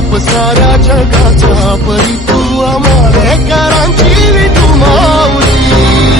बाप साऱ्या जगाचा परी तू आम्हाला करांची तू माऊली।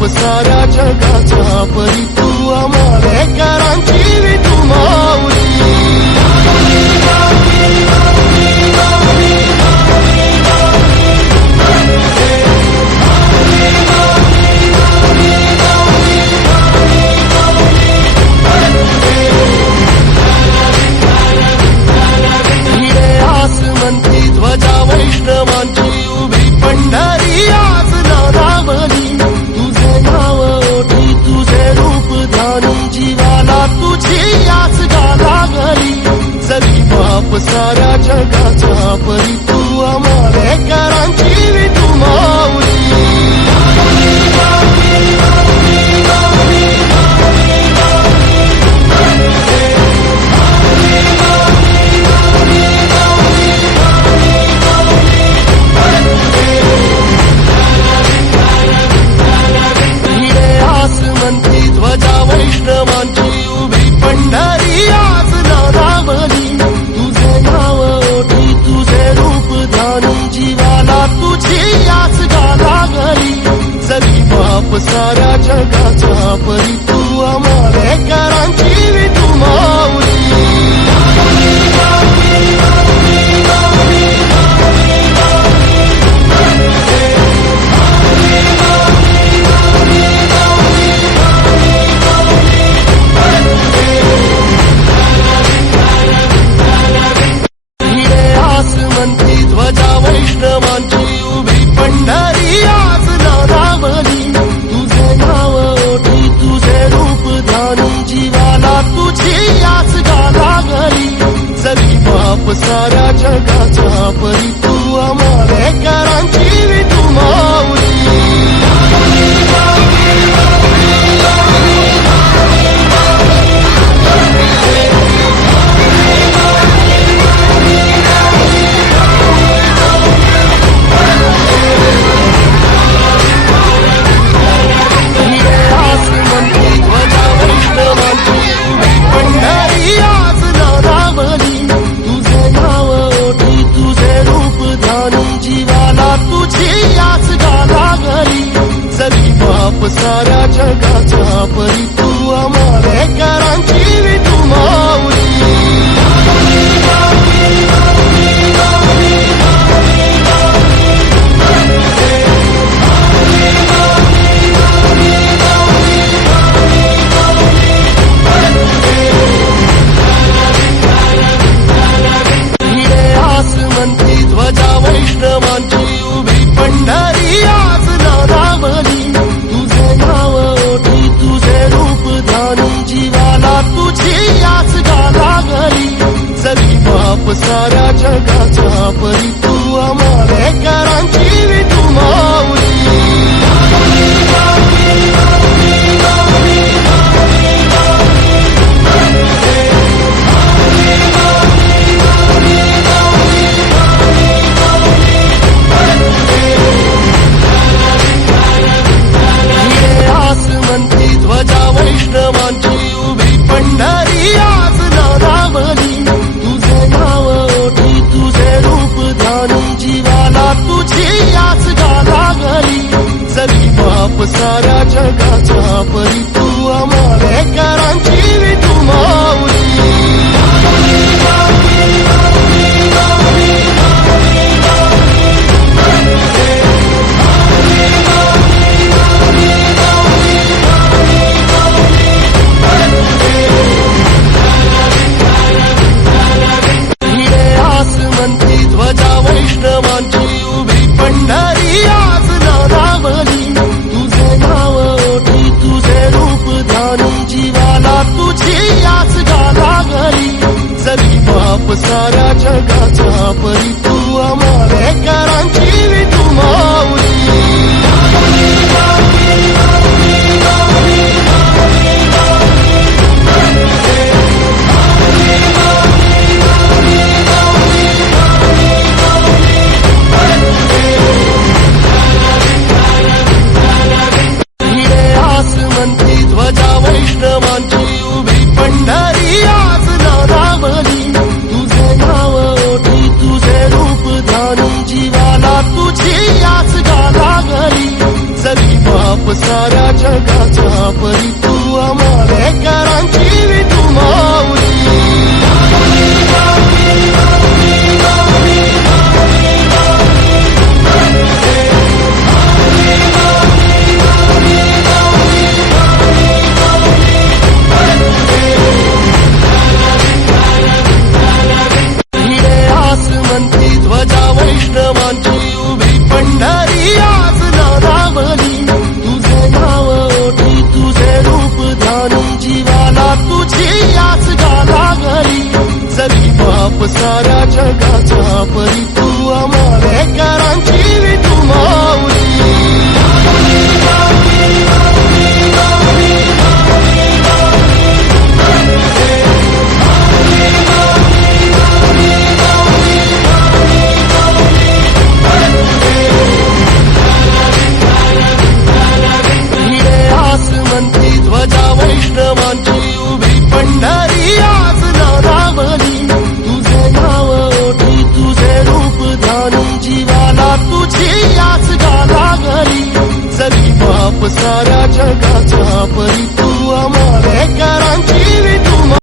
was not how, but put. साऱ्या जगाचा कदमांची उभी पंढरी आज नादावली तुझे नाव ओठी तुझे रूप धानी जीवाला तुझी आज गाला घरी जरी बाप साऱ्या जगाचा परिता सारा जगाचा परी